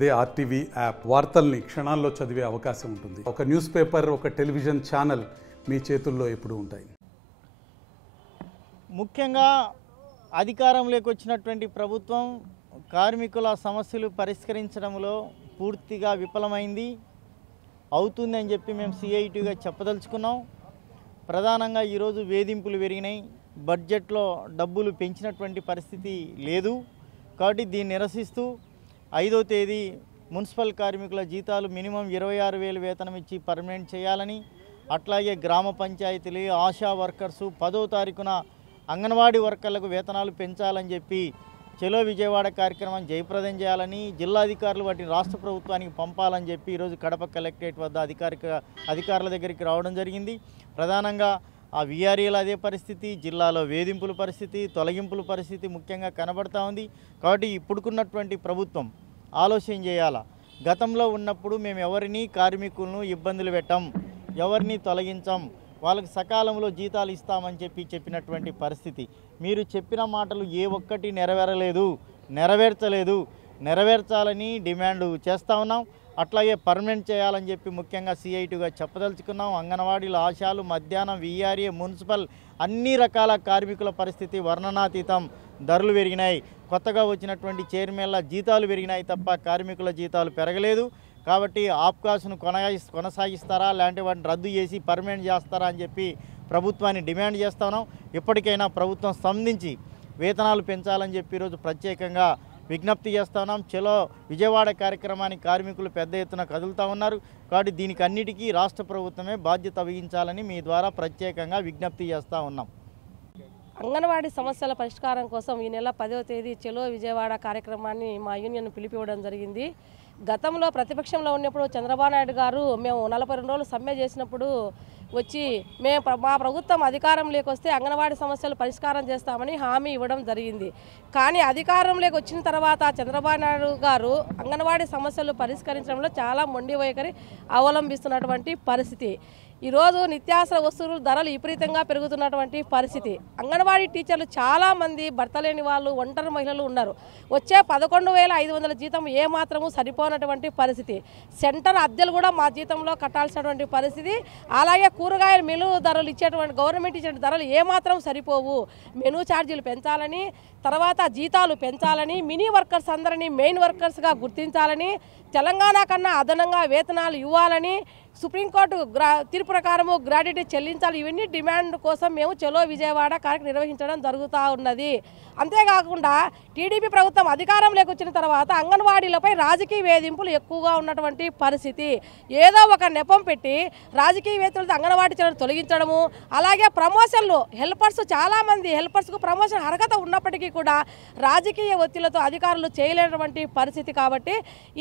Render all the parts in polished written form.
అదే RTV app వార్తల్ని క్షణాల్లో చదివే అవకాశం ఉంటుంది. ఒక న్యూస్ పేపర్, ఒక టెలివిజన్ ఛానల్ మీ చేతుల్లో ఎప్పుడూ ఉంటాయి. ముఖ్యంగా అధికారంలోకి వచ్చినటువంటి ప్రభుత్వం కార్మికుల సమస్యలు పరిష్కరించడంలో పూర్తిగా విఫలమైంది అవుతుందని చెప్పి మేము సిఐటిగా చెప్పదలుచుకున్నాం. ప్రధానంగా ఈరోజు వేధింపులు పెరిగినాయి, బడ్జెట్లో డబ్బులు పెంచినటువంటి పరిస్థితి లేదు. కాబట్టి దీన్ని నిరసిస్తూ 5వ తేదీ మున్సిపల్ కార్మికుల జీతాలు మినిమం 26,000 వేతనం ఇచ్చి పర్మనెంట్ చేయాలని, అట్లాగే గ్రామ పంచాయతీలు, ఆశా వర్కర్సు 10వ తారీఖున అంగన్వాడీ వర్కర్లకు వేతనాలు పెంచాలని చెప్పి చలో విజయవాడ కార్యక్రమం జయప్రదం చేయాలని, జిల్లాధికారులు వాటిని రాష్ట్ర ప్రభుత్వానికి పంపాలని చెప్పి ఈరోజు కడప కలెక్టరేట్ వద్ద అధికారుల దగ్గరికి రావడం జరిగింది. ప్రధానంగా ఆ వీఆర్ఏల అదే పరిస్థితి, జిల్లాలో వేధింపుల పరిస్థితి, తొలగింపుల పరిస్థితి ముఖ్యంగా కనబడతా ఉంది. కాబట్టి ఇప్పుడుకున్నటువంటి ప్రభుత్వం ఆలోచన చేయాలా. గతంలో ఉన్నప్పుడు మేము ఎవరిని కార్మికులను ఇబ్బందులు పెట్టాం, ఎవరిని తొలగించాం, వాళ్ళకి సకాలంలో జీతాలు ఇస్తామని చెప్పినటువంటి పరిస్థితి. మీరు చెప్పిన మాటలు ఏ ఒక్కటి నెరవేర్చాలని డిమాండ్ చేస్తూ ఉన్నాం. అట్లాగే పర్మనెంట్ చేయాలని చెప్పి ముఖ్యంగా సిఐటిగా చెప్పదలుచుకున్నాం. అంగన్వాడీలు, ఆశాలు, మధ్యాహ్నం, వీఆర్ఏ, మున్సిపల్ అన్ని రకాల కార్మికుల పరిస్థితి వర్ణనాతీతం. ధరలు పెరిగినాయి, కొత్తగా వచ్చినటువంటి చైర్మన్ల జీతాలు పెరిగినాయి తప్ప కార్మికుల జీతాలు పెరగలేదు. కాబట్టి ఆప్కాస్ను కొనసాగిస్తారా, లేదంటే వాటిని రద్దు చేసి పర్మనెంట్ చేస్తారా అని చెప్పి ప్రభుత్వాన్ని డిమాండ్ చేస్తా ఉన్నాం. ఇప్పటికైనా ప్రభుత్వం స్పందించి వేతనాలు పెంచాలని చెప్పి ఈరోజు ప్రత్యేకంగా విజ్ఞప్తి చేస్తా ఉన్నాం. చలో విజయవాడ కార్యక్రమానికి కార్మికులు పెద్ద ఎత్తున కదులుతూ ఉన్నారు. కాబట్టి దీనికి అన్నిటికీ రాష్ట్ర ప్రభుత్వమే బాధ్యత వహించాలని మీ ద్వారా ప్రత్యేకంగా విజ్ఞప్తి చేస్తూ ఉన్నాం. అంగన్వాడీ సమస్యల పరిష్కారం కోసం ఈ నెల 10వ తేదీ చలో విజయవాడ కార్యక్రమాన్ని మా యూనియన్ పిలిపివ్వడం జరిగింది. గతంలో ప్రతిపక్షంలో ఉన్నప్పుడు చంద్రబాబు నాయుడు గారు మేము 42 రోజులు సమ్మె చేసినప్పుడు వచ్చి మా ప్రభుత్వం అధికారంలోకి వస్తే అంగన్వాడీ సమస్యలు పరిష్కారం చేస్తామని హామీ ఇవ్వడం జరిగింది. కానీ అధికారంలోకి వచ్చిన తర్వాత చంద్రబాబు నాయుడు గారు అంగన్వాడీ సమస్యలు పరిష్కరించడంలో చాలా మొండి వైఖరి అవలంబిస్తున్నటువంటి పరిస్థితి. ఈరోజు నిత్యావసర వస్తువులు ధరలు విపరీతంగా పెరుగుతున్నటువంటి పరిస్థితి. అంగన్వాడీ టీచర్లు చాలామంది భర్త లేని వాళ్ళు, ఒంటరి మహిళలు ఉన్నారు. వచ్చే 11,500 జీతం ఏమాత్రము సరిపోనటువంటి పరిస్థితి. సెంటర్ అద్దెలు కూడా మా జీతంలో కట్టాల్సినటువంటి పరిస్థితి. అలాగే కూరగాయల మెను ధరలు ఇచ్చేటువంటి గవర్నమెంట్ ఇచ్చే ధరలు ఏమాత్రం సరిపోవు. మెను ఛార్జీలు పెంచాలని, తర్వాత జీతాలు పెంచాలని, మినీ వర్కర్స్ అందరినీ మెయిన్ వర్కర్స్గా గుర్తించాలని, తెలంగాణ కన్నా అదనంగా వేతనాలు ఇవ్వాలని, సుప్రీంకోర్టు తీర్పు ప్రకారము గ్రాడ్యుటీ చెల్లించాలి. ఇవన్నీ డిమాండ్ కోసం మేము చలో విజయవాడ కార్యక్రమం నిర్వహించడం జరుగుతూ ఉన్నది. అంతేకాకుండా టీడీపీ ప్రభుత్వం అధికారంలోకి వచ్చిన తర్వాత అంగన్వాడీలపై రాజకీయ వేధింపులు ఎక్కువగా ఉన్నటువంటి పరిస్థితి. ఏదో ఒక నెపం పెట్టి రాజకీయవేత్తలతో అంగన్వాడీ టీచర్లను తొలగించడము, అలాగే ప్రమోషన్లు హెల్పర్స్ చాలామంది హెల్పర్స్కు ప్రమోషన్ అర్హత ఉన్నప్పటికీ కూడా రాజకీయ ఒత్తిళ్లతో అధికారులు చేయలేనటువంటి పరిస్థితి. కాబట్టి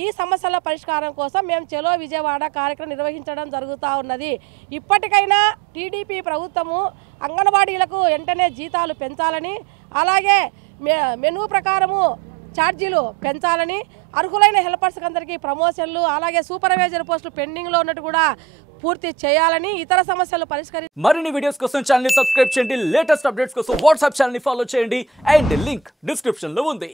ఈ సమస్యల పరిష్కారం కోసం మేము చలో విజయవాడ కార్యక్రమం నిర్వహించడం జరుగుతూ ఉన్నది. ఇప్పటికైనా టీడీపీ ప్రభుత్వము అంగన్వాడీలకు వెంటనే జీతాలు పెంచాలని, అలాగే మెనూ ప్రకారము ఛార్జీలు పెంచాలని, అర్హులైన హెల్పర్స్కి అందరికీ ప్రమోషన్లు, అలాగే సూపర్వైజర్ పోస్టులు పెండింగ్లో ఉన్నట్టు కూడా పూర్తి చేయాలని, ఇతర సమస్యలు మరిన్ని వీడియోస్ కోసం ఛానల్ ని సబ్స్క్రైబ్ చేయండి. లేటెస్ట్ అప్డేట్స్ కోసం వాట్సాప్ ఛానల్ ని ఫాలో చేయండి. అండ్ లింక్ డిస్క్రిప్షన్ లో ఉంది.